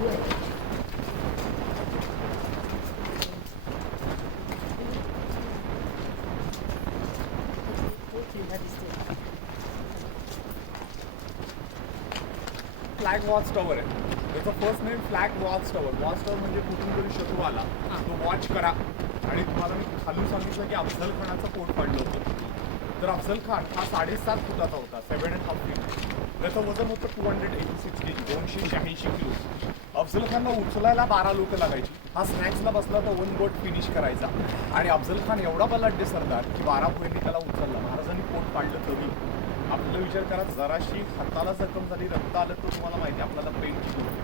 Flag watch tower आहे. त्याचं first name flag watch tower. Watch tower म्हणजे कुठून तरी शत्रू आला तो वॉच करा. आणि तुम्हाला मी खालून सांगितलं की अफझल खानाचं पोट पाडलं होतं. तर अफझल खान हा 7.5 फुटाचा होता, 7.5 फीट. त्याचं वजन होतं 286 kg, 286 किलो. अफझल खानला उचलायला 12 लोक लागायची. हा स्नॅक्सला बसला तर 1 गोट फिनिश करायचा. आणि अफझल खान एवढा बलाढ्य सरदार की 12 पोरांनी त्याला उचलला. महाराजांनी पोट पाडलं तरी. आपला विचार करा, जराशी हाताला जखम झाली, रक्त आलं तर तुम्हाला माहिती आहे आपल्याला पेन किती होतं.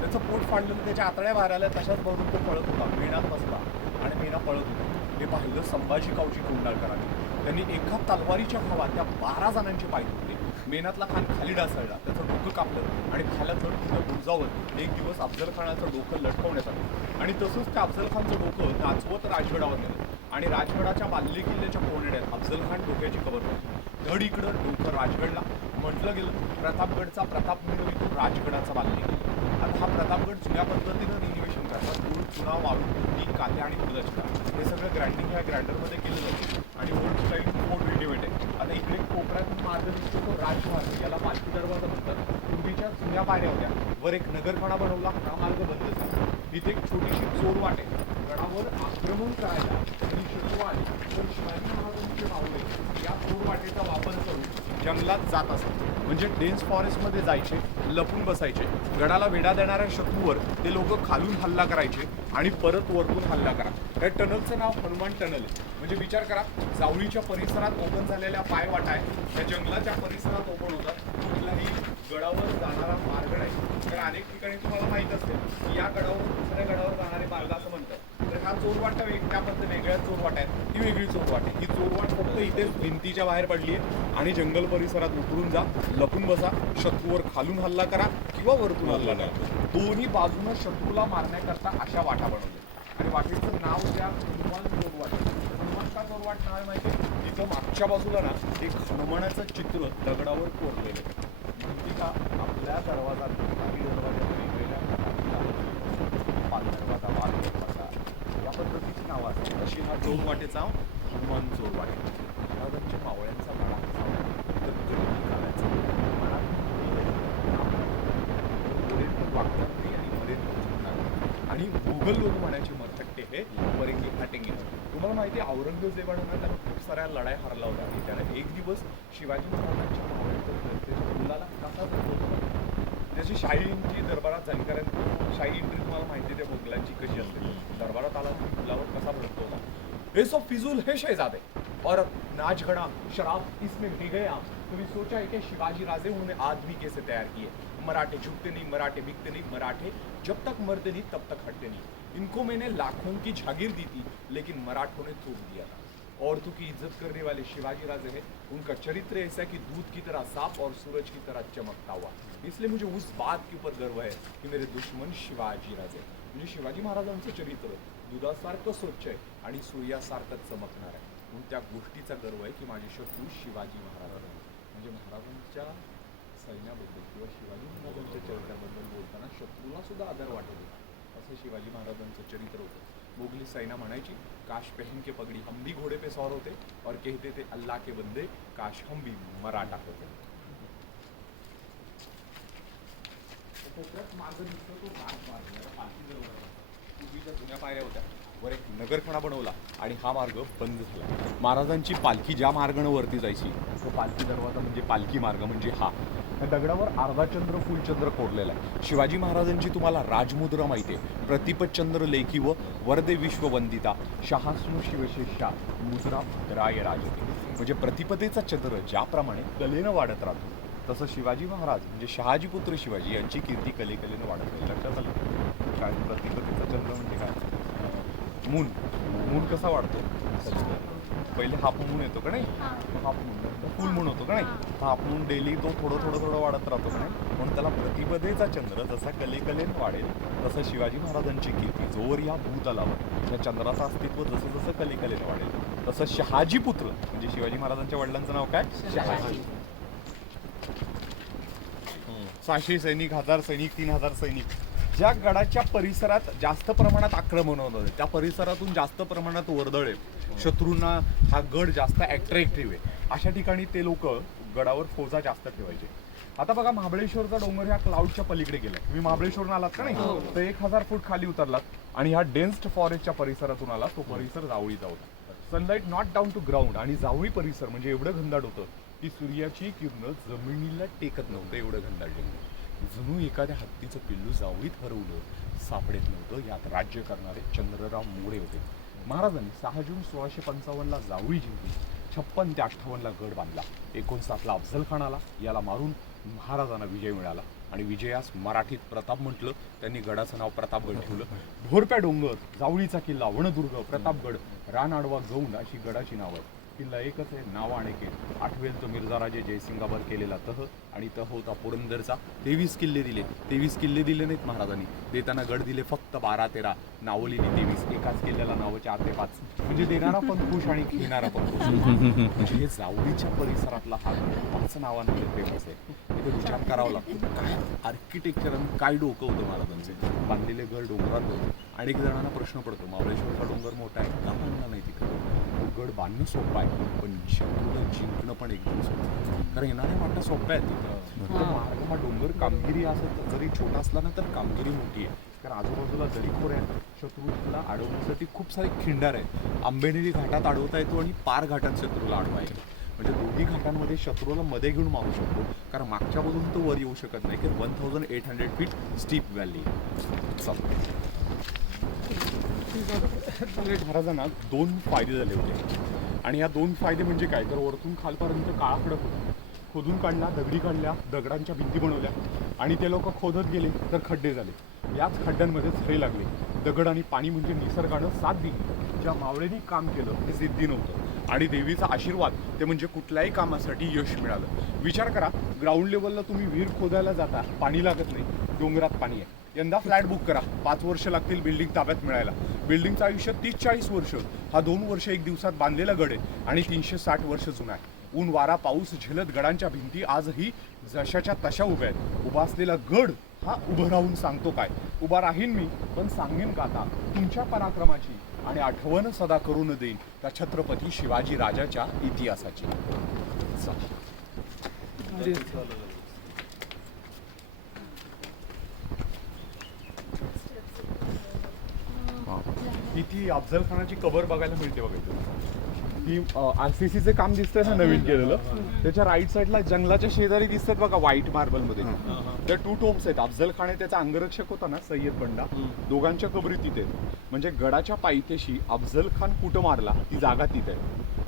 त्याचं पोट फाडलं, त्याच्या आतड्या बाहेर आल्या, तशाच बघून तो पळत होता. मेणात बसला आणि मेणा पळत होता. हे पाहिलं संभाजी कावजी कोंडाळकरांनी. त्यांनी एका तलवारीच्या घावात त्या 12 जणांचे पाय तुटले. मेणातला खान खाली ढासळला, त्याचं डोकं कापलं आणि खायला जर तिथं गुंजावत एक दिवस अफझल खानाचं डोकं लटकवण्यात आलं. आणि तसंच त्या अफझल खानचं डोकं नाचवत राजगडावर नेलं. आणि राजगडाच्या बाल्ले किल्ल्याच्या कोरड्यात अफझल खान डोक्याची कबर होती. धड इकडं डोकं राजगडला. म्हटलं गेलं प्रतापगडचा प्रताप मिळवितो राजगडाचा बाल्ले किल्ला. आता हा प्रतापगड जुन्या पद्धतीनं रिनोव्हेशन करतात. गुळ, चुना, वाळू, टी, कात्या आणि दुधाची हे सगळं ग्राइंडिंग ह्या ग्राइंडरमध्ये केलं जातं. आणि ओल्ड स्टाईल फोर्ट रिनोव्हेट आहे. आता इकडे कोपऱ्यातून मार्ग दिसतो तो राजमार्ग, याला पालखी दरवाजा म्हणतात. पूर्वीच्या जुन्या पायऱ्या होत्या. वर एक नगरखाना बनवला, हा मार्ग बंद झाला. इथे एक छोटीशी चोरवाट आहे. गडावर आक्रमण करायला आणि शत्रू आले तर शिवाजी महाराजांचे मावळे या चोरवाटेचा वापर करून जंगलात जात असतात. म्हणजे डेन्स फॉरेस्टमध्ये जायचे, लपून बसायचे. गडाला वेढा देणाऱ्या शत्रूवर ते लोक खालून हल्ला करायचे आणि परत वरतून हल्ला करा. या टनलचं नाव हनुमान टनल आहे. म्हणजे विचार करा, जावळीच्या परिसरात ओपन झालेल्या पायवाटा आहे, त्या जंगलाच्या परिसरात ओपन होतात. कुठलाही गडावर जाणारा मार्ग नाही. तर अनेक ठिकाणी तुम्हाला माहीत असेल की या गडावर दुसऱ्या गडावर जाणारे मार्ग असं म्हणतात. तर हा चोरवाटा त्या पद्धतीने वेगळ्या चोरवाट आहे, ही वेगळी चोरवाट आहे. ही चोरवाट फक्त इथे भिंतीच्या बाहेर पडली आहे. आणि जंगल परिसरात उतरून जा, लपून बसा, शत्रूवर खालून हल्ला करा किंवा वरतून हल्ला करा. दोन्ही बाजूनं शत्रूला मारण्याकरता अशा वाटा बनवल्या. आणि वाटेचं नाव द्या हनुमान चोरवाट. हनुमान का चोरवाट नाव आहे माहिती आहे? तिथं मागच्या बाजूला ना एक हनुमानाचं चित्र दगडावर कोरलेलं आहे. माहिती का? आपल्या दरवाजात काही दरवाजात वेगवेगळ्या पाच दरवाजा, वाघ दरवाजा या पद्धतीची नावं असतात. अशी हा चोरवाटेचा हनुमान चोरवाट. महाराजांच्या मावळ्यांचा मळा तर गडी काढायचा वागतात आणि मरेत आणि मुघल लोक म्हणायचे मथट्टे हे वरेंगे फाटेंगे. तुम्हाला माहिती आहे औरंगजेबानं त्यानं खूप साऱ्या लढाई हरला होता. आणि त्यानं एक दिवस शिवाजी महाराजांच्या मावळ्यांच्या मुलाला कसा जगवला. त्याची शाही एंट्री दरबारात झाली. कारण शाही एंट्री तुम्हाला माहिती आहे त्या मुघलांची कशी असते. दरबारात आला मुलावर कसा भडकवला. हे सो फिजूल है शहजादे और नाचगढ़ा शराब इसमें भी गया. कभी सोचा है कि शिवाजी राजे उन्होंने आदमी कैसे तैयार किए. मराठे झुकते नहीं, मराठे बिकते नहीं, मराठे जब तक मरते नहीं तब तक हटते नहीं. इनको मैंने लाखों की जागीर दी थी लेकिन मराठों ने थूक दिया था. औरतों की इज्जत करने वाले शिवाजी राजे हैं. उनका चरित्र ऐसा कि दूध की तरह साफ और सूरज की तरह चमकता हुआ. इसलिए मुझे उस बात के ऊपर गर्व है की मेरे दुश्मन शिवाजी राजे. म्हणजे शिवाजी महाराजांचं चरित्र दुधासारखं स्वच्छ आहे आणि सूर्यासारखं चमकणार आहे. म्हणून त्या गोष्टीचा गर्व आहे की माझे शत्रू शिवाजी महाराज. म्हणजे महाराजांच्या सैन्याबद्दल किंवा शिवाजी महाराजांच्या चरित्राबद्दल बोलताना शत्रूला सुद्धा आदर वाटत होता. असं शिवाजी महाराजांचं चरित्र होतं. मुघली सैना म्हणायची काश पहन के पगड़ी हम भी घोड़े पे सवार होते और कहते थे अल्लाह के बंदे काश हम भी मराठा होते. मार्ग दिसतो तो राजमार्ग, पालखी जवळ पूर्वीच्या जुन्या पायऱ्या होत्या. वर एक नगरखाना बनवला आणि हा मार्ग बंद झाला. महाराजांची पालखी ज्या मार्गानं वरती जायची तो पालखी दरवाजा म्हणजे पालखी मार्ग म्हणजे हा. दगडावर अर्धाचंद्र फुलचंद्र कोरलेला आहे. शिवाजी महाराजांची तुम्हाला राजमुद्रा माहिती आहे. प्रतिपतचंद्र लेखी व वरदे विश्ववंदिता शहास्नु शिवशेषा मुद्रा भद्राय राजते. म्हणजे प्रतिपदेचा चंद्र ज्याप्रमाणे कलेनं वाढत राहतो तसं शिवाजी महाराज म्हणजे शहाजी पुत्र शिवाजी यांची कीर्ती कलेनं वाढत राहील. लक्षात आलं काय? प्रतिपदेचा चंद्र म्हणजे काय? मून कसा वाढतो? पहिले हाफ मून येतो का नाही, हाफ मून फुल मून होतो का नाही. हाफ मून डेली तो थोडं वाढत राहतो का नाही. म्हणून त्याला प्रतिपदेचा चंद्र जसा कलेनं वाढेल तसं शिवाजी महाराजांची कीर्ती जोवर या भूतलावर या चंद्राचं अस्तित्व जसं कलेनं वाढेल तसं शहाजी पुत्र म्हणजे शिवाजी महाराजांच्या वडिलांचं नाव काय? शहाजी. 600 सैनिक, 1000 सैनिक, 3000 सैनिक ज्या गडाच्या परिसरात जास्त प्रमाणात आक्रमण होतं त्या परिसरातून जास्त प्रमाणात वर्दळ आहे, शत्रूंना हा गड जास्त अट्रॅक्टिव्ह आहे, अशा ठिकाणी ते लोक गडावर फौजा जास्त ठेवायचे. आता बघा, महाबळेश्वरचा डोंगर ह्या क्लाउडच्या पलीकडे गेलाय. तुम्ही महाबळेश्वरला आलात का नाही, तर 1000 फूट खाली उतरलात आणि ह्या डेन्स्ड फॉरेस्टच्या परिसरातून आला. तो परिसर जावळीचा होता. Sunlight not down to ground. आणि जावळी परिसर म्हणजे एवढं घनदाट होतं की सूर्याची किरण जमिनीला टेकत नव्हतं, एवढं घनदाट होतं. जणू एखाद्या हत्तीचं पिल्लू जावळीत हरवलं सापडत नव्हतं. यात राज्य करणारे चंद्रराव मोरे होते. महाराजांनी 6 जून 1655ला जावळी जिंकली. 56 ते 58ला गड बांधला. 59ला अफझल खान आला. याला मारून महाराजांना विजय मिळाला आणि विजयास मराठीत प्रताप म्हटलं. त्यांनी गडाचं नाव प्रतापगड ठेवलं. भोरप्या डोंगर, जावळीचा किल्ला, वणदुर्ग, प्रतापगड, रानआडवा गौंड अशी गडाची नावं आहेत. किल्ला एकच आहे, नाव अनेक. आठवेल तो मिर्झाराजे जयसिंगावर केलेला तह, आणि तह होता पुरंदरचा. 23 किल्ले दिले. 23 किल्ले दिले नाहीत महाराजांनी, देताना गड दिले फक्त 12-13, नावं लिहिली 23. एकाच किल्ल्याला नावं 4 ते 5. म्हणजे देणारा पण खुश आणि घेणारा पण खुश. म्हणजे हे जावळीच्या परिसरातला हा गड 5 नावांमध्ये फेमस आहे. इथे विचार करावा लागतो, काय आर्किटेक्चर आणि काय डोकं होतं महाराजांचे. बांधलेले घर डोंगरात होते. अनेक जणांना प्रश्न पडतो, महाबळेश्वरचा डोंगर मोठा आहे का बांधला नाही तिकडे. गड बांधणं सोपं आहे, पण शत्रूला जिंकणं पण एकदम सोपं आहे. कारण येणाऱ्या वाटा सोप्या आहेत तिथं. मार्ग हा डोंगर कामगिरी असं जरी छोटा असला ना, तर कामगिरी मोठी आहे. कारण आजूबाजूला दरीखोर आहे. शत्रूला अडवण्यासाठी खूप सारे खिंडार आहेत. आंबेनेरी घाटात अडवता येतो आणि पार घाटात शत्रूला अडवा येतो. म्हणजे दोन्ही घाटांमध्ये शत्रूला मध्ये घेऊन मारू शकतो. कारण मागच्या बाजून तो वर येऊ शकत नाही की 1800 फीट स्टीप व्हॅली. महाराजांना 2 फायदे झाले होते. आणि या 2 फायदे म्हणजे काय, तर वरतून खालपर्यंत काळा खडक होता. खोदून काढला, दगडी काढल्या, दगडांच्या भिंती बनवल्या आणि ते लोक खोदत गेले तर खड्डे झाले. याच खड्ड्यांमध्ये झरे लागले. दगड आणि पाणी म्हणजे निसर्गानं साथ दिली. ज्या मावळ्यांनी काम केलं ते सिद्धी नव्हतं. आणि देवीचा आशीर्वाद ते म्हणजे कुठल्याही कामासाठी यश मिळालं. विचार करा, ग्राउंड लेवलला तुम्ही विहीर खोदायला जाता, पाणी लागत नाही, डोंगरात पाणी आहे. यंदा फ्लॅट बुक करा, 5 वर्ष लागतील बिल्डिंग ताब्यात मिळायला. बिल्डिंगचं आयुष्य 30-40 वर्ष. हा 2 वर्ष 1 दिवसात बांधलेला गड आहे आणि 360 वर्ष जुना आहे. ऊन वारा पाऊस झेलत गडांच्या भिंती आजही जशाच्या तशा उभ्या आहेत. उभा असलेला गड हा उभं राहून सांगतो काय, उभा राहीन मी पण सांगेन गाथा तुमच्या पराक्रमाची, आणि आठवण सदा करून देईन त्या छत्रपती शिवाजी राजाच्या इतिहासाची. ती अफझल खानाची कबर बघायला मिळते बघा. ही RCCचे काम दिसतंय ना नवीन केलेलं, त्याच्या राईट साईडला जंगलाच्या शेजारी दिसतात बघा व्हाईट मार्बलमध्ये. त्या 2 टोम्स आहेत. अफझल खान आहे, त्याचा अंगरक्षक होता ना सय्यद बंडा, दोघांच्या कबरी तिथे. म्हणजे गडाच्या पायथ्याशी अफझल खान कुठं मारला ती जागा तिथे आहे.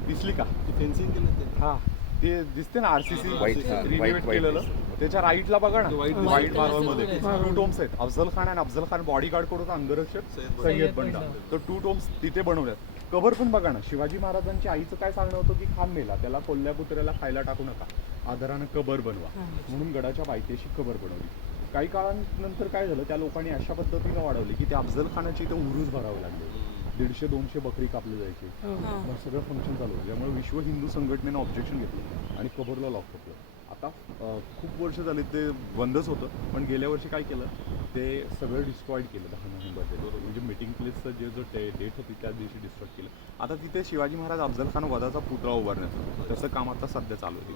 दिसली का फेन्सिंग केलं? हा, ते दिसते ना RCC रिनोव्हेट केलेलं. त्याच्या राईटला बघा ना व्हाईट मार्बलमध्ये 2 टोम्स आहेत. अफझल खान आणि अफझल खान बॉडीगार्ड करून अंगरक्षक सय्यद बंडा. तर 2 टोम्स तिथे बनवल्यात. कबर पण बघा ना, शिवाजी महाराजांच्या आईचं काय सांगणं होतं की खान मेला, त्याला कोल्ह्या कुत्र्याला खायला टाकू नका, आदरानं कबर बनवा, म्हणून गडाच्या पायथ्याशी कबर बनवली. काही काळानंतर काय झालं, त्या लोकांनी अशा पद्धतीनं वाढवली की त्या अफझल खानाची इथं उरूस भरावे लागले. 150-200 बकरी कापली जायची. मग सगळं फंक्शन चालू होतं. त्यामुळे विश्व हिंदू संघटनेनं ऑब्जेक्शन घेतलं आणि कबरला लॉक केलं. आता खूप वर्ष झाले ते बंदच होतं, पण गेल्या वर्षी काय केलं, ते सगळं डिस्ट्रॉईड केलं 10 नोव्हेंबरला. म्हणजे मीटिंग प्लेसचं जो डेट होती त्या दिवशी डिस्ट्रॉय केलं. आता तिथे शिवाजी महाराज अफझल खान वधाचा पुतळा उभारण्याचं तसं काम आता सध्या चालू आहे.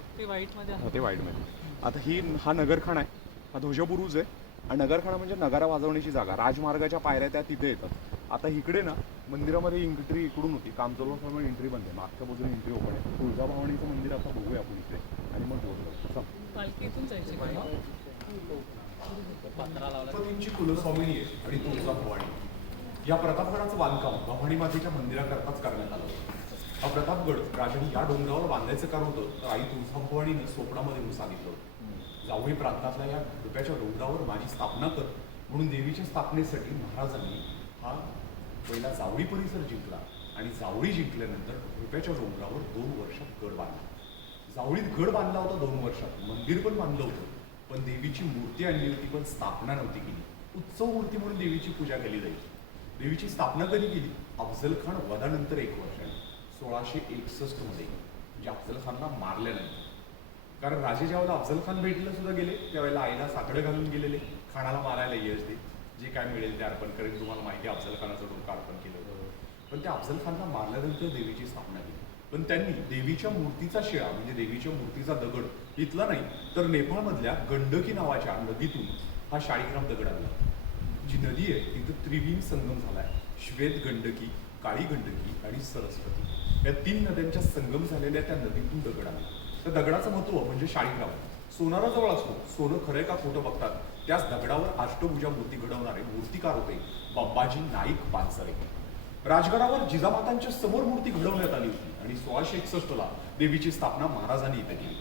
ते वाईटमध्ये. आता हा नगरखाना आहे, हा ध्वजबुरुज आहे. आणि नगरखाना म्हणजे नगारा वाजवण्याची जागा. राजमार्गाच्या पायऱ्या त्या तिथे येतात. आता इकडे ना मंदिरामध्ये एंट्री इकडून होती, काम चालू असल्यामुळे एंट्री बंद आहे. मागच्या बाजूने एंट्री ओपन आहे. तुळजाभवानीचं मंदिर आता बघूया आपण इथे आणि मग गणपतींची कुलस्वामिनी आहे आणि तुळजाभवानी. या प्रतापगडाचं बांधकाम भवानी मातेच्या मंदिराकरताच करण्यात आलं. हा प्रतापगड राजांनी या डोंगरावर बांधायचं कारण होतं, तर आई तुळजाभवानीने स्वप्नामध्ये येऊन सांगितलं होतं, जावळी प्रांतातल्या या रुप्याच्या डोंगरावर माझी स्थापना कर. म्हणून देवीच्या स्थापनेसाठी महाराजांनी हा पहिला जावळी परिसर जिंकला आणि जावळी जिंकल्यानंतर रुप्याच्या डोंगरावर 2 वर्षात गड बांधला. जावळीत गड बांधला होता 2 वर्षात, मंदिर पण बांधलं होतं, पण देवीची मूर्ती आणली होती पण स्थापना नव्हती केली. उत्सव मूर्ती म्हणून देवीची पूजा केली जायची. देवीची स्थापना कधी केली? अफझल खान वधानंतर 1 वर्षाने 1661 मध्ये, म्हणजे अफझल खानला मारल्यानंतर. कारण राजे ज्यावेळेला अफझल खान भेटलं सुद्धा गेले त्यावेळेला आईला साकडं घालून गेलेले, खानाला मारायला यश दे. जे काय मिळेल ते अर्पण करेन. तुम्हाला माहिती आहे अफजल खानाचं डोकं अर्पण केलं होतं. पण त्या अफजल खानला मारल्यानंतर देवीची स्थापना केली. पण त्यांनी देवीच्या मूर्तीचा शिळा म्हणजे देवीच्या मूर्तीचा दगड इथला नाही तर नेपाळमधल्या गंडकी नावाच्या नदीतून हा शाळीग्राम दगड आणला. जी नदी आहे तिथं त्रिवेणी संगम झालाय. श्वेत गंडकी, काळी गंडकी आणि सरस्वती या 3 नद्यांच्या संगम झालेल्या त्या नदीतून दगड आणला. त्या दगडाचं महत्व म्हणजे शाळीग्राम. सोनाराजवळ असतो, सोनं खरंय का खोटं बघतात. त्याच दगडावर अष्टभुजा मूर्ती घडवणारे मूर्तिकार होते बाबाजी नाईक पानसरे. राजगडावर जिजामातांच्या समोर मूर्ती घडवण्यात आली होती आणि 1661 ला देवीची स्थापना महाराजांनी इथे केली.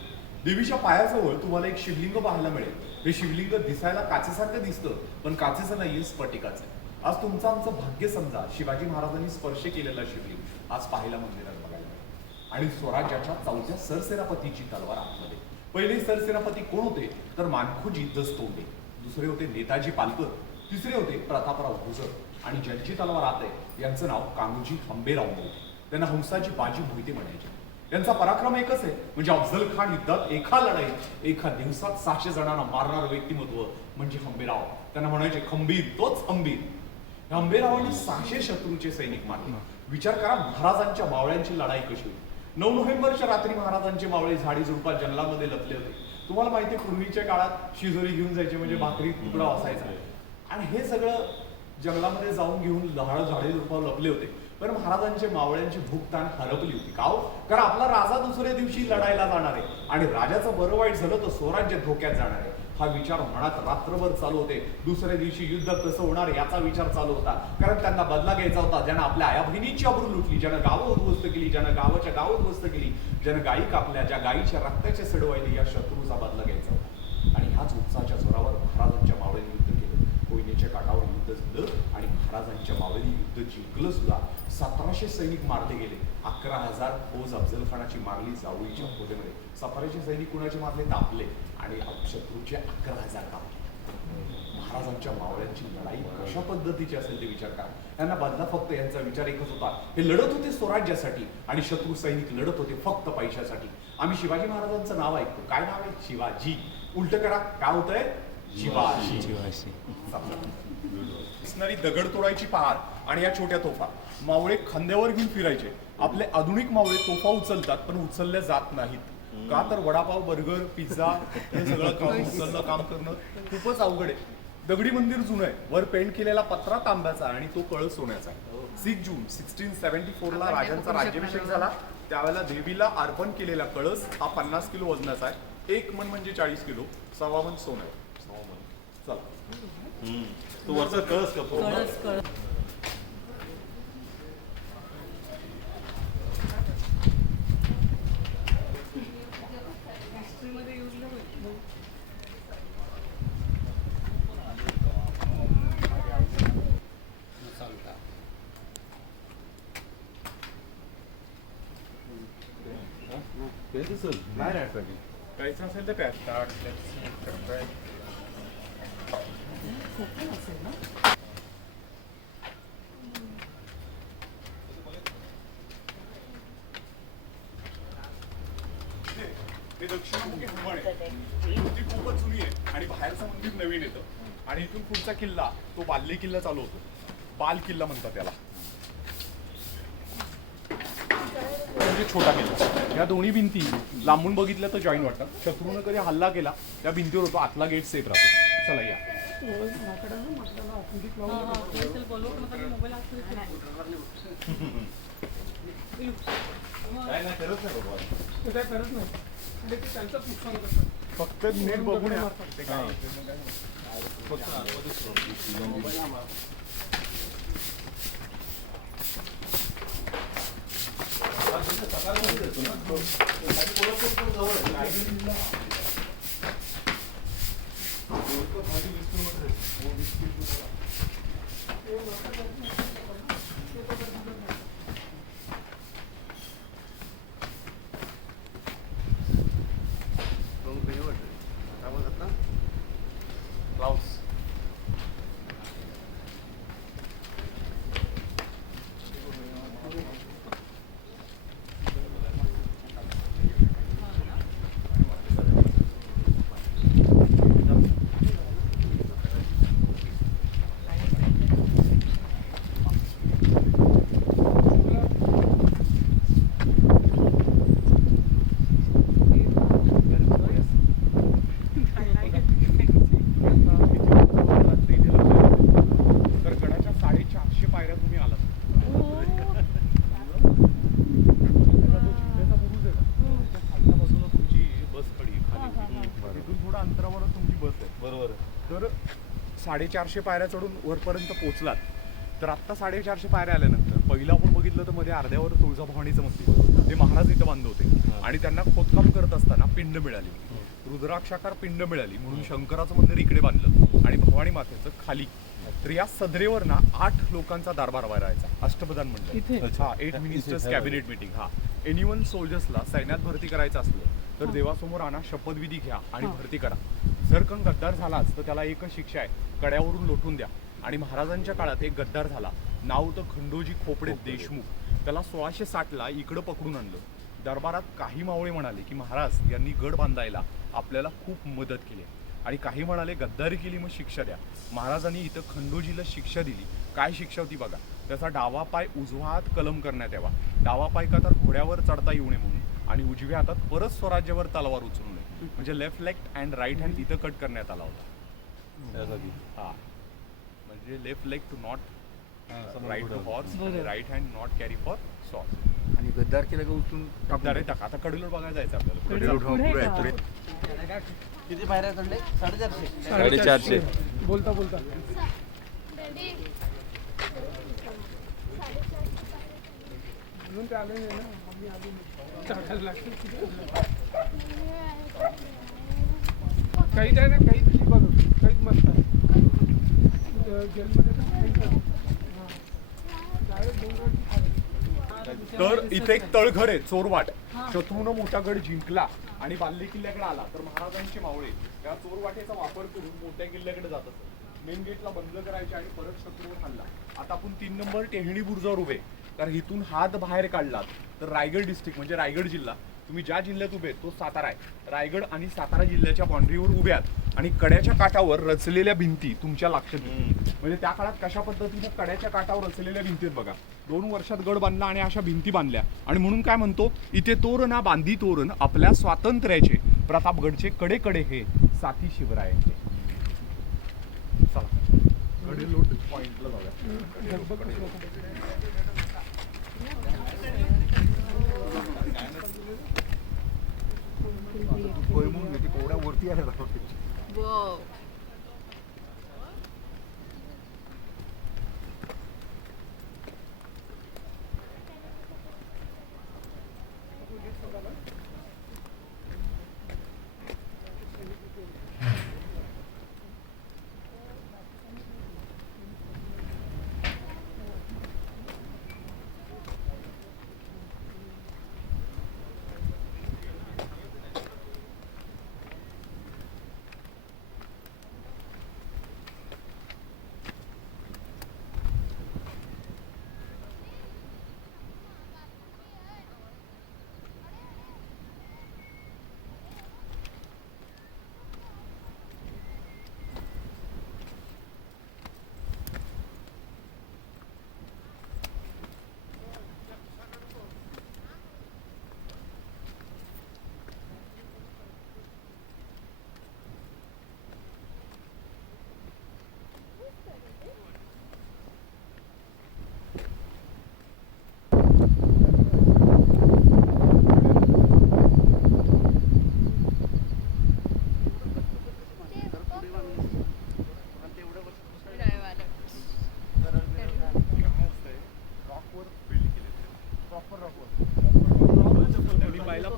देवीच्या पायाजवळ तुम्हाला एक शिवलिंग पाहायला मिळेल. हे शिवलिंग दिसायला काचेसारखं दिसतं पण काचेचं नाहीये, स्फटिकाचं आहे. आज तुमचं आमचं भाग्य समजा शिवाजी महाराजांनी स्पर्श केलेला शिवलिंग आज पाहायला मंदिरात बघायला मिळेल. आणि स्वराज्याच्या 4थ्या सरसेनापतीची तलवार आतमध्ये. पहिले सरसेनापती कोण होते तर मानखोजी दस्तोंडे, दुसरे होते नेताजी पालकर, तिसरे होते प्रतापराव गुजर आणि ज्यांची तलवार आत आहे यांचं नाव कान्होजी हंबेराव मोहिते. त्यांना हंसाची बाजी मोहिते म्हणायचे. त्यांचा पराक्रम एकच आहे म्हणजे अफजल खान युद्धात एका लढाईत एका दिवसात 600 जणांना मारणारं व्यक्तिमत्व म्हणजे हंबेराव. त्यांना म्हणायचे खंबीर तोच हंबीर. हंबेरावांनी 600 शत्रूचे सैनिक मारले. विचार करा महाराजांच्या मावळ्यांची लढाई कशी होती. 9 नोव्हेंबरच्या रात्री महाराजांचे मावळे झाडी झुडपात जंगलामध्ये लपले होते. तुम्हाला माहिती आहे पूर्वीच्या काळात शिजोरी घेऊन जायचे म्हणजे भाकरी तुकडा असायचा आणि हे सगळं जंगलामध्ये जाऊन घेऊन झाडे झुडपावर लपले होते. पण महाराजांचे मावळ्यांची भूक ताण हरपली होती. का हो? कारण आपला राजा दुसऱ्या दिवशी लढायला जाणार आहे आणि राजाचं बरं वाईट झालं तर स्वराज्य धोक्यात जाणार आहे हा विचार मनात रात्रभर चालू होते. दुसऱ्या दिवशी युद्ध कसं होणार याचा विचार चालू होता. कारण त्यांना बदला घ्यायचा होता. ज्यानं आपल्या आया बहिणीची अब्रू लुटली, ज्यानं गावं उद्ध्वस्त केली, ज्यानं गावाच्या गाव उद्ध्वस्त केली, ज्यानं गायी कापल्या, ज्या गायीच्या रक्ताचे सडवायले या शत्रूचा बदला घ्यायचा होता. आणि ह्याच उत्साहाच्या जोरावर महाराजांच्या मावळ्यांनी युद्ध केलं. कोयनेच्या काठावर युद्ध झालं आणि महाराजांच्या मावळ्यांनी युद्ध जिंकलं सुद्धा. 1700 सैनिक मारले गेले. 11,000 फौज अफजल खानाची मारली जावळीच्या फौजेमध्ये. 1700 सैनिक कुणाचे मारले तर आपले आणि शत्रूचे 11,000 कापले. महाराजांच्या मावळ्यांची लढाई कशा पद्धतीची असेल ते विचार करा. त्यांना बदला फक्त यांचा विचार एकच होता. हे लढत होते स्वराज्यासाठी आणि शत्रू सैनिक लढत होते फक्त पैशासाठी. आम्ही शिवाजी महाराजांचं नाव ऐकतो. काय नाव आहे? शिवाजी. उलट करा काय होतंय? शिवाजी. दिसणारी दगड तोडायची पहार आणि या छोट्या तोफा मावळे खांद्यावर घेऊन फिरायचे. आपले आधुनिक मावळे तोफा उचलतात पण उचलल्या जात नाहीत. का तर वडापाव, बर्गर, पिझ्झा हे सगळं काम उचलणं काम करणं खूपच अवघड आहे. दगडी मंदिर जुनं आहे. वर पेंट केलेला पत्रा तांब्याचा आणि तो कळस सोन्याचा आहे. 6 जून 1674 ला राजांचा राज्याभिषेक झाला. त्यावेळेला देवीला अर्पण केलेला कळस हा 50 किलो वजनाचा आहे. 1 मन म्हणजे 40 किलो, 1.25 मन सोनं आहे. चला तो वरचा कळस का काहीच असेल तर काय ते दक्षिणमुखी घुमण आहे. ही मूर्ती खूपच जुनी आहे आणि बाहेरचं मंदिर नवीन येतं आणि इथून पुढचा किल्ला तो बाल्ली किल्ला चालू होतो. बाल किल्ला म्हणतात त्याला, म्हणजे छोटा किल्ला. या दोन्ही भिंती लांबून बघितल्या तर जॉईन वाटतात. शत्रूनं कधी हल्ला केला त्या भिंतीवर होतो, आतला गेट सेफ राहतो. चला या. फक्त नीट बघून या. तर 450 पायऱ्या चढून वरपर्यंत पोहोचलात. तर आत्ता 450 पायऱ्या आल्यानंतर पहिलं आपण बघितलं तर मध्ये अर्ध्यावर तुळजाभवानीचं मंदिर, ते महाराज इथं बांधले होते आणि त्यांना खोदकाम करत असताना पिंड मिळाली, रुद्राक्षाकार पिंड मिळाली म्हणून शंकराचं मंदिर इकडे बांधलं आणि भवानी मातेचं खाली. तर या सदरेवर ना 8 लोकांचा दरबार व्हायचा, अष्टप्रधान मंडळ. हा 8 मिनिस्टर्स कॅबिनेट मीटिंग. हा एनिवन सोल्जर्सला सैन्यात भरती करायचं असलं तर देवासमोर आणा, शपथविधी घ्या आणि भरती करा. जर कोण गद्दार झालाच तर त्याला एकच शिक्षा आहे, कड्यावरून लोटून द्या. आणि महाराजांच्या काळात एक गद्दार झाला, नाव होतं खंडोजी खोपडे देशमुख. त्याला 1660ला इकडं पकडून आणलं. दरबारात काही मावळे म्हणाले की महाराज यांनी गड बांधायला आपल्याला खूप मदत केली आणि काही म्हणाले गद्दारी केली मग शिक्षा द्या. महाराजांनी इथं खंडोजीला शिक्षा दिली. काय शिक्षा होती बघा, त्याचा डावा पाय उजवा हात कलम करण्यात यावा, डावा पाय का तर घोड्यावर चढता येऊ नये म्हणून, आणि उजव्या हातात परत स्वराज्यावर तलवार उचलू नये. म्हणजे left leg and right hand इथं कट करण्यात आला होता. हा म्हणजे left leg to not right to horse, right hand not carry for source. आणि गद्दार केलं का उचलून गद्दार आहे टाका. आता कडेलोट बघायला जायचं आपल्याला. किती पायऱ्या चढले? 450. 450. बोलता बोलता म्हणून ते आले नाही ना, मम्मी आली नाही. टाकायला लागतं. काही नाही ना, काही तुझी बघ, काहीच मस्त आहे. जेलमध्ये तर इथे एक तळघर आहे, चोरवाट. शत्रूनं मोठा गड जिंकला आणि बाल्ले किल्ल्याकडे आला तर महाराजांचे मावळे या चोरवाटेचा वापर करून मोठ्या किल्ल्याकडे जात असत. मेन गेटला बंद करायचे आणि परत शत्रूवर हल्ला. आता आपण 3 नंबर टेहणी बुरुजावर उभे, कारण इथून हात बाहेर काढलात तर रायगड डिस्ट्रिक्ट म्हणजे रायगड जिल्हा, तुम्ही ज्या जिल्ह्यात उभे तो सातारा आहे. रायगड आणि सातारा जिल्ह्याच्या बाउंड्रीवर उभे आहात आणि कड्याच्या काठावर रचलेल्या भिंती तुमच्या लक्षात येतील. म्हणजे त्या काळात कशा पद्धतीने कड्याच्या काठावर रचलेल्या भिंती आहेत बघा. 2 वर्षात गड बांधला आणि अशा भिंती बांधल्या. आणि म्हणून काय म्हणतो, इथे तोरण बांधी तोरण आपल्या स्वातंत्र्याचे, प्रतापगडचे कडे कडे हे साथी शिवरायांचे. चला कडेलोट पॉइंटला जाऊया. कोवड्या वरती आल्या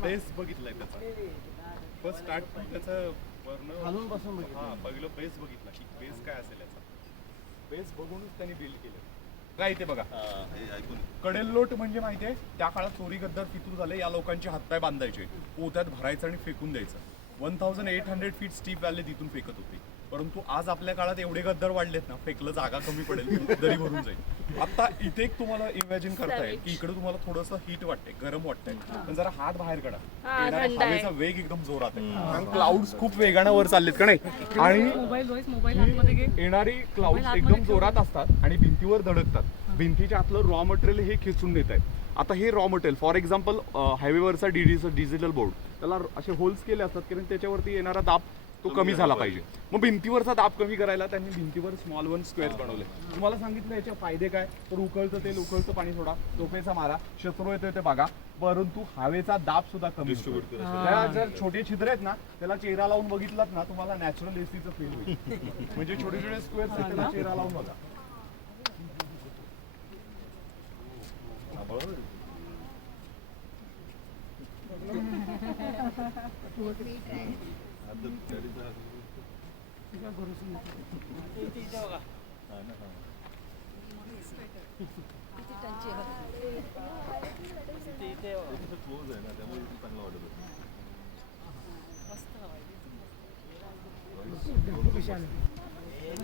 बेस बघितलाय त्याचा. फर्स्ट स्टार्ट त्याचं खालून बसून हा पहिलं बेस बघितला की बेस काय असेल याचा. बेस बघूनच त्यांनी बिल्ड केलं. काय इथे बघा कडेलोट म्हणजे माहितीये त्या काळात चोरी गद्दार फितूर झाले, या लोकांचे हातपाय बांधायचे, पोत्यात भरायचं आणि फेकून द्यायचं. 1800 फीट स्टीप व्हॅली तिथून फेकत होती. परंतु आज आपल्या काळात एवढे गद्दार वाढलेत ना, फेकलं जागा कमी पडेल, दरी भरून जाईल. आता इथे एक तुम्हाला इमॅजिन करताय की इकडे तुम्हाला थोडंसं हीट वाटतंय, गरम वाटतंय, पण जरा हात बाहेर काढा, येणाऱ्या हवेचा वेग एकदम जोरात आहे. कारण क्लाउड्स खूप वेगानं वर चाललेत का नाही, आणि येणारी क्लाउड्स एकदम जोरात असतात आणि भिंतीवर धडकतात. भिंतीच्या आतलं रॉ मटेरियल हे खेचून देत आहेत. आता हे रॉ मटेरियल फॉर एक्झाम्पल हायवेवरचा डिजिटल बोर्ड, त्याला असे होल्स केले असतात कारण त्याच्यावरती येणारा दाब तो कमी झाला पाहिजे. मग भिंतीवरचा दाब कमी करायला त्यांनी भिंतीवर स्मॉल 1 स्क्वेअर बनवले. तुम्हाला सांगितलं याचे फायदे काय, तर उकळतं तेल, उकळतं पाणी सोडा, टोपेचा मारा, शत्रू येतो ते बघा, परंतु हवेचा दाब सुद्धा कमी होतो. त्या जर छोटे छिद्र आहेत ना त्याला चेहरा लावून बघितलात ना तुम्हाला नॅचरल एसीचं फील होईल. म्हणजे छोटे छोटे स्क्वेअर त्याला चेहरा लावून बघा.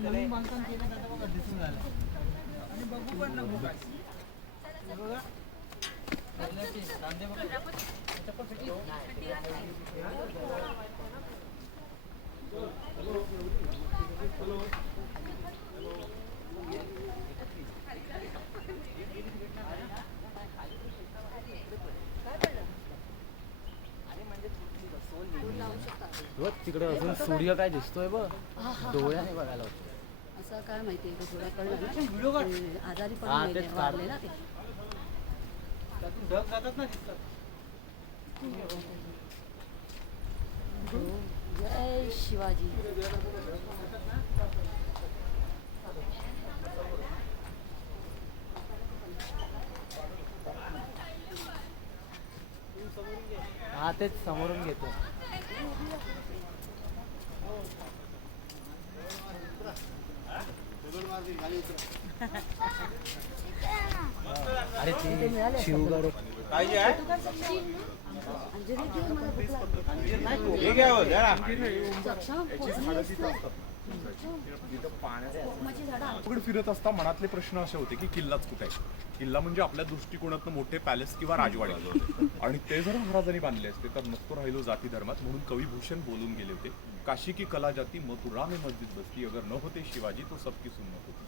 नवीन बांधकाम केलं तर बघा दिसून झालं आणि बघू पण नको काय बघा कांदे बघा तिकडे अजून सूर्य काय दिसतोय बघ डोळ्याने बघायला होतं. असं काय माहितीये का थोडा कळलं ना आजारी पण वाढले ना ते ढग जातात ना दिसतात. जय शिवाजी. हा तेच समोरून घेतो. अरे ते शिवगड अंजली घेऊन मला भूक लागली. याची झाडं तिथं असतात. तिथं पाण्याचं दगड फिरत असता मनातले प्रश्न असे होते की किल्लाच कुठे आहे. किल्ला म्हणजे आपल्या दृष्टिकोनातून मोठे पॅलेस किंवा राजवाडे आणि ते जर महाराजांनी बांधले असते तर नसतो राहिलो जाती धर्मात. म्हणून कविभूषण बोलून गेले होते, काशी की कला जाती मथुरा में मस्जिद बसती, अगर न होते शिवाजी तो सबकी सुन्नत होती.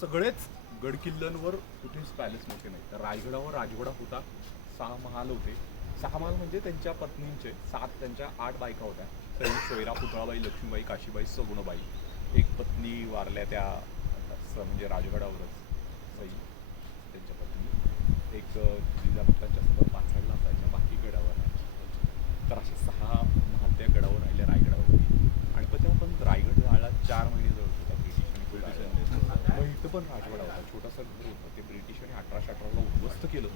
सगळेच गड किल्ल्यांवर कुठेच पॅलेस मोठे नाही. तर रायगडावर राजवाडा होता, 6 महाल होते. 6 महाल म्हणजे त्यांच्या पत्नींचे 7 त्यांच्या 8 बायका होत्या. सई, सोयरा, पुतळाबाई, लक्ष्मीबाई, काशीबाई, सगुणाबाई. एक पत्नी वारल्या त्या म्हणजे राजगडावरच, सई त्यांच्या पत्नी. एक जिजामातांच्या सोबत पाचगडला असायच्या, बाकी गडावर नाही. तर असे 6 महाल त्या गडावर राहिले रायगडावरती. आणि पण तेव्हा पण रायगड जाळला 4 महिने जवळ होता ब्रिटिशांनी. मग इथं पण राजवाडा होता, छोटासा घर होतं. ते ब्रिटिशांनी 1818ला उद्ध्वस्त केलं.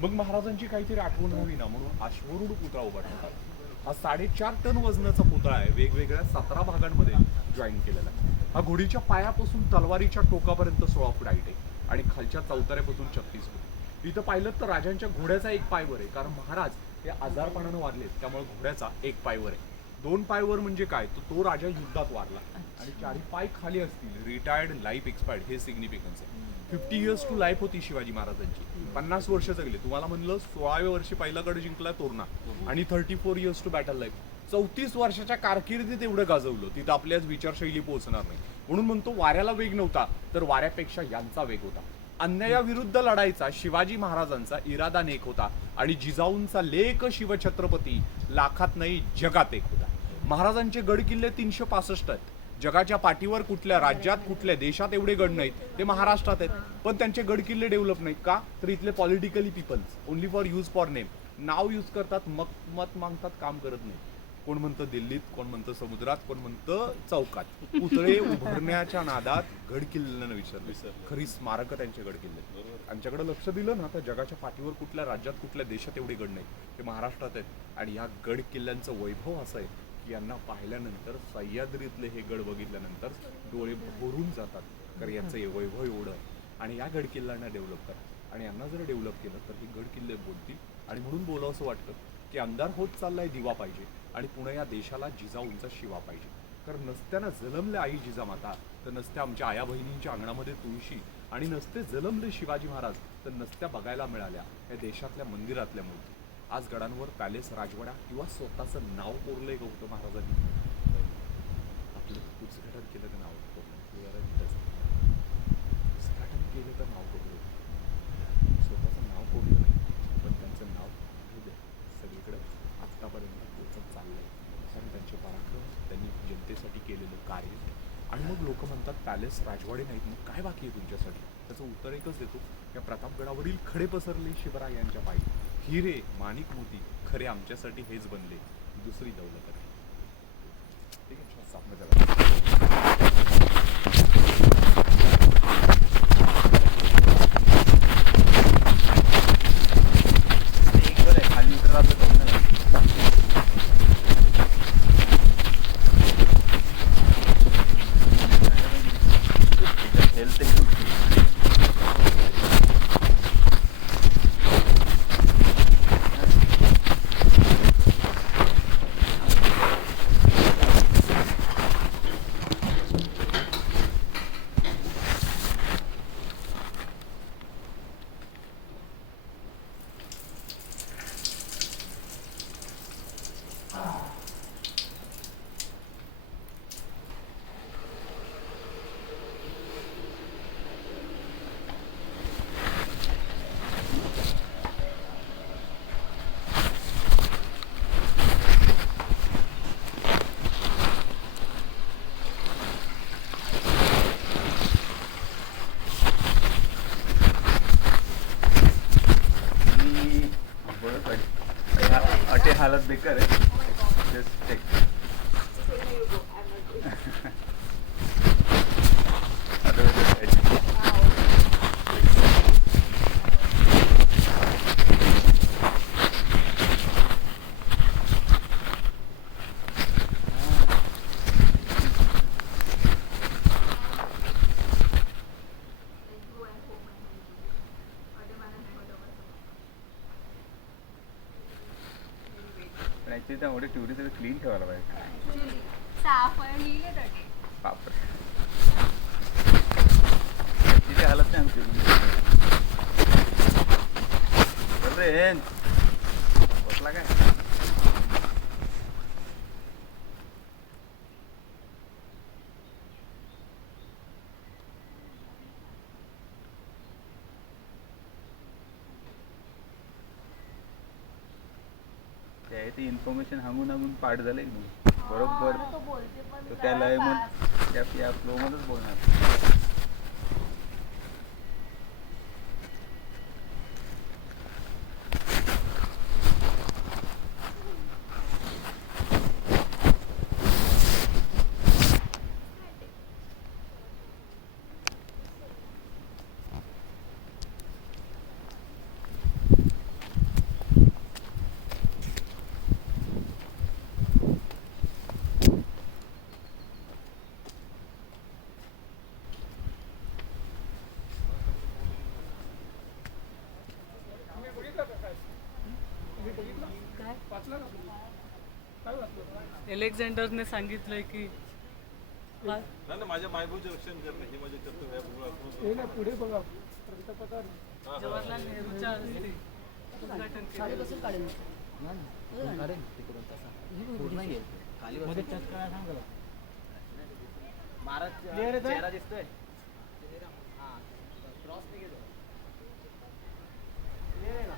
मग महाराजांची काहीतरी आठवण व्हावी ना म्हणून अश्वरूढ पुतळा उभारण्यात आला. हा 4.5 टन वजनाचा पुतळा आहे, वेगवेगळ्या 17 भागांमध्ये जॉईन केलेला आहे. हा घोडीच्या पायापासून तलवारीच्या टोकापर्यंत 16 फूट हाईट आहे आणि खालच्या चौताऱ्यापासून 36 फूट. इथं पाहिलं तर राजांच्या घोड्याचा 1 पाय वर आहे, कारण महाराज हे आजारपणानं वारले त्यामुळे घोड्याचा 1 पाय वर आहे. 2 पाय वर म्हणजे काय, तो राजा युद्धात वारला आणि 4 पाय खाली असतील, रिटायर्ड, लाईफ एक्सपायर्ड, हे सिग्निफिकन्स आहे. 50 इयर्स टू लाईफ होती शिवाजी महाराजांची. 50 वर्ष जगले. तुम्हाला म्हणलं 16व्या वर्षी पहिला गड जिंकला तोरणा आणि 34 इयर्स टू बॅटल लाईफ. 34 वर्षाच्या कारकिर्दीत एवढं गाजवलं, तिथं आपल्याच विचारशैली पोहोचणार नाही. म्हणून म्हणतो वाऱ्याला वेग नव्हता तर वाऱ्यापेक्षा यांचा वेग होता. अन्यायाविरुद्ध लढायचा शिवाजी महाराजांचा इरादा नेक होता आणि जिजाऊंचा लेख शिवछत्रपती लाखात नाही जगात एक होता. महाराजांचे गड किल्ले 365 आहेत. जगाच्या पाठीवर कुठल्या राज्यात कुठल्या देशात एवढे गड नाहीत, ते महाराष्ट्रात आहेत. पण त्यांचे गड किल्ले डेव्हलप नाहीत का, तर इथले politically peoples only for use for name, नाव यूज करतात, मत मागतात, काम करत नाही. कोण म्हणतं दिल्लीत, कोण म्हणतं समुद्रात, कोण म्हणतं चौकात. पुतळे उभारण्याच्या नादात गड किल्ल्यांना विसरले. खरी स्मारकं त्यांचे गड किल्ले. आमच्याकडे लक्ष दिलं ना तर जगाच्या पाठीवर कुठल्या राज्यात कुठल्या देशात एवढे गड नाहीत, ते महाराष्ट्रात आहेत. आणि या गड किल्ल्यांचं वैभव असं आहे की यांना पाहिल्यानंतर सह्याद्रीतले हे गड बघितल्यानंतर डोळे भरून जातात, कारण यांचं हे वैभव एवढं आहे. आणि या गड किल्ल्यांना डेव्हलप करा आणि यांना जर डेव्हलप केलं तर हे गड किल्ले बोलतील. आणि म्हणून बोलावं असं वाटतं की अंधार होत चाललाय, दिवा पाहिजे आणि पुणे या देशाला जिजाऊंचा शिवा पाहिजे. कारण नसत्यानं जलमले आई जिजामाता तर नसत्या आमच्या आया बहिणींच्या अंगणामध्ये तुळशी, आणि नसते जलमले शिवाजी महाराज तर नसत्या बघायला मिळाल्या या देशातल्या मंदिरातल्या मूर्ती. आज गडांवर पॅलेस, राजवाडा किंवा स्वतःचं नाव कोरलंय का होतं महाराजांनी? आपलं उद्घाटन केलं तर नाव उद्घाटन केलं तर नाव कोरलं, स्वतःचं नाव कोरलं नाही, पण त्यांचं नाव सगळीकडे आत्तापर्यंत पोचत चाललंय. कारण त्यांचे पराक्रम, त्यांनी आणि मग लोक म्हणतात पॅलेस राजवाडे नाहीत, मग काय बाकी आहे तुमच्यासाठी? त्याचं उत्तर एकच देतो, या प्रतापगडावरील खडे पसरले शिवरायांच्या पायी, हिरे माणिक मोती खरे आमच्यासाठी हेच बनले, दुसरी दौलत आहे. ठीक आहे, श्वास आपलं जरा. खाली अटे हालत बेकार आहे. जस्ट टेक ॲक्च्युली त्यामुळे टुरिस्ट क्लीन ठेवायला पाहिजे. बापरे तिथे हालत नाही आमची. अरे बसला काय? ती इन्फॉर्मेशन सांगून पाठ झालंय मग बरोबर तो त्या लय मग या फ्लो मध्येच बोलणार. अलेक्झांडरने सांगितलंय की माझ्या मायबूचं रक्षण करणे हे माझे कर्तव्य हे ना पुढे बघा पंतप्रधान जवाहरलाल नेहरूच्या हस्ते उद्घाटन साडी केलं. कसं काढेल चेहरा दिसतोय. क्लिअर आहे ना?